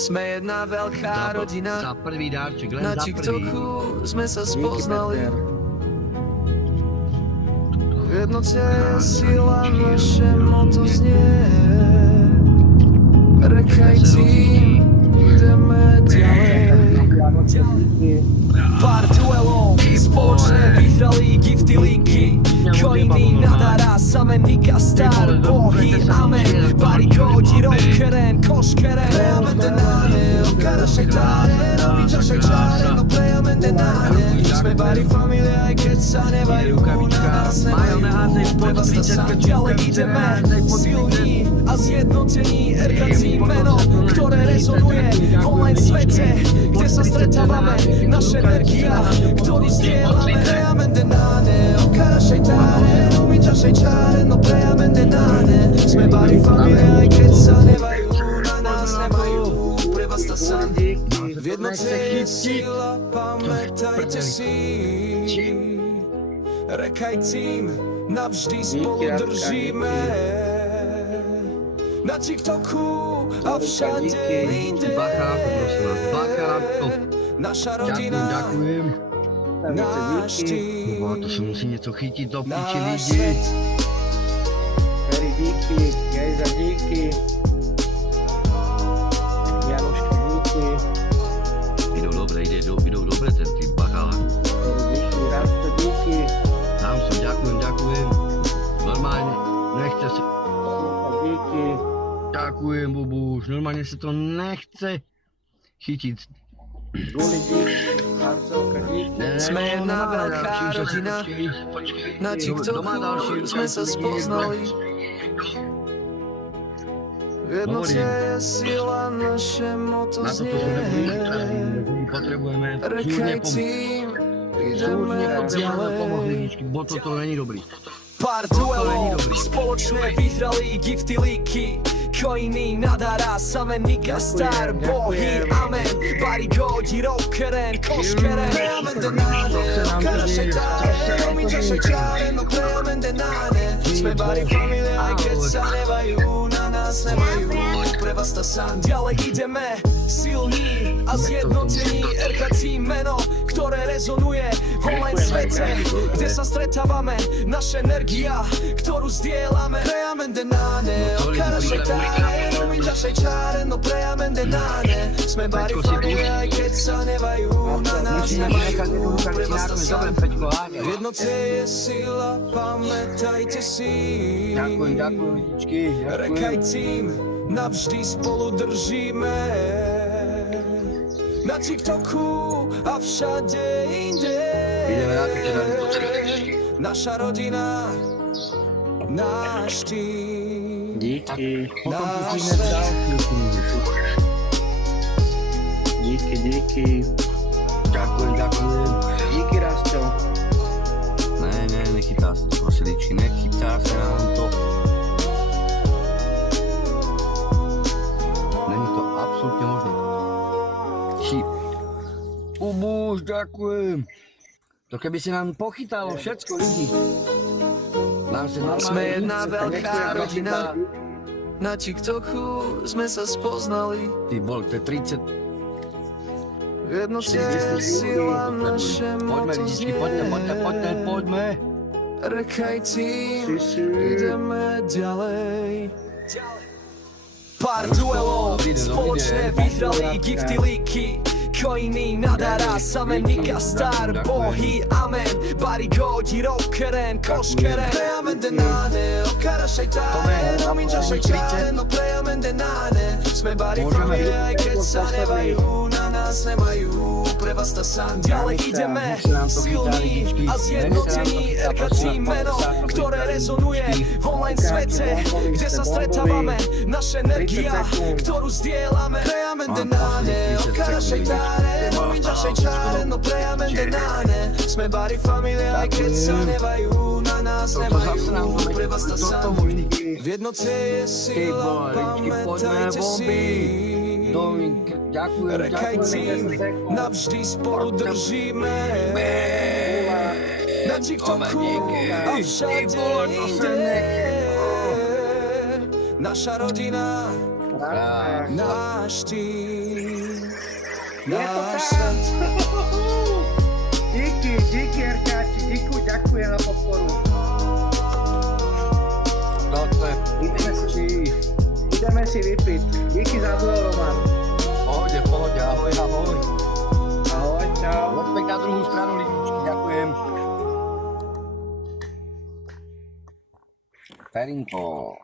Sme jedna veľká rodina. Za prvý dárček, len Na za prvý. TikToku sme sa spoznali. Peter. V jednote je sila, naše moto znie. Rekajci, ideme ďalej. Pár duelov, spoločne vyhrali gifty linky. Coiny, nadara, samenika, star, bohy, amen. Barikodi, rockeren, koškeren. Prejame denáne, okara šajtáre, noviča šajčáre, no prejame denáne. Sme bari familia, aj keď sa nevajú na nás nemajú. Pre vás to sám ďalej ideme, silní a zjednotení. RKC meno, ktoré rezonuje v online svete, kde sa stretávame, naša energia, ktorú zdieľame. Prejame denáne, okara šajtáre, noviča šajčáre, no prejame denáne. Sme bari familia, aj keď sa nevajú na nás nemajú. Pre vás to sám v jednote je sila, pamätajte si. Rekajcím, navždy spolu držíme. Na TikToku a všade inde. Dvakrát, prosím vás, dvakrát to. Naša Ďakujem, rodina, ďakujem. náš tým, To si musí niečo chytiť do piči náš lidi. svet. Ferry díky, Gejza díky. Januška díky. Idú dobre ten tým bachala. Ferry díky, Rasto díky. Samson, ďakujem. Normálne, nechce sa. Super díky. Ďakujem, Bubuš, normálne sa to nechce chytiť. Guli díky. Marcelka díky. Sme jedna veľká rodina. Na TikToku sme sa spoznali. V jednote je sila, naše moto Na toto sme znie. potrebujeme Rekajcím, ideme ďalej. pomôcť, bo toto není dobrý. Pár duelov, spoločne vyhrali gifty líky. Coiny, nadara, samenika, star, bohy, amen. Barikodi, rockeren, koškeren. Prejamen denáne, okara šajtáre, noviča šajčáre, no prejamen denáne. Sme bari familia, aj keď sa nevajú, na nás nemajú. Pre vás to sám ďalej ideme, silní a zjednotení. RKC meno, ktoré rezonuje v online svete, kde sa stretávame, naša energia, ktorú zdieľame. Prejamen denáne, okara šajtáre, noviča šajčáre, no prejamen denáne. Sme bari familia, aj keď sa nevajú, na nás nemajú. Pre vás to sám v jednote je sila, pamätajte si. Ďakujem, lidičky, Rekajcím, navždy spolu držíme. Na TikToku a všade inde. Ideme na to, teda do tričky. Naša rodina, náš tým, Díky. náš Musíme svet. ďalší. Díky. Ďakujem. Díky, Rasto. Ne, nechytá sa to, prosiliči, nechytá sa nám to. Není to absolútne možné. Bubuš, ďakujem. To keby si nám pochytalo všetko ľudí. Nám sa normálne Sme jedna ulice, veľká nechce rodina. robiť. Na TikToku sme sa spoznali. Ty bol, to je 30. V jednote je sila, naše Poďme, moto lidičky, znie. poďme. Rekajcím, Sisu. ideme ďalej. Pár duelov, spoločne vyhrali gifty líky. Coiny, nadara, samenika, star, bohy, amen. Barikodi, rockeren, koškeren. Prejamen denáne, okara šajtáre, noviča šajčáre, no prejamen denáne. Sme bari familia, aj keď sa nevajú, na nás nemajú. Pre vás to sám ďalej ideme, silní a zjednotení. RKC meno, ktoré rezonuje v online svete, kde sa stretávame, naša energia, ktorú zdieľame. Prejamen denáne, okara šajtáre, noviča šajčáre, no prejamen denáne. Sme bari familia, aj keď sa nevajú, na nás nemajú. Pre vás to sám v jednote je sila, pamätajte si. Ďakujem. Rekajcím, navždy spolu držíme. Na TikToku a všade inde. Naša rodina, náš tým. Je to náš tam! svet. Díky, Erkáči, ďakujem za podporu. No to je Ideme si vypiť. Díky za duel, Roman. pohode, ahoj. Ahoj, čau. Respekt na druhú stranu, lidičky, ďakujem. Ferinko.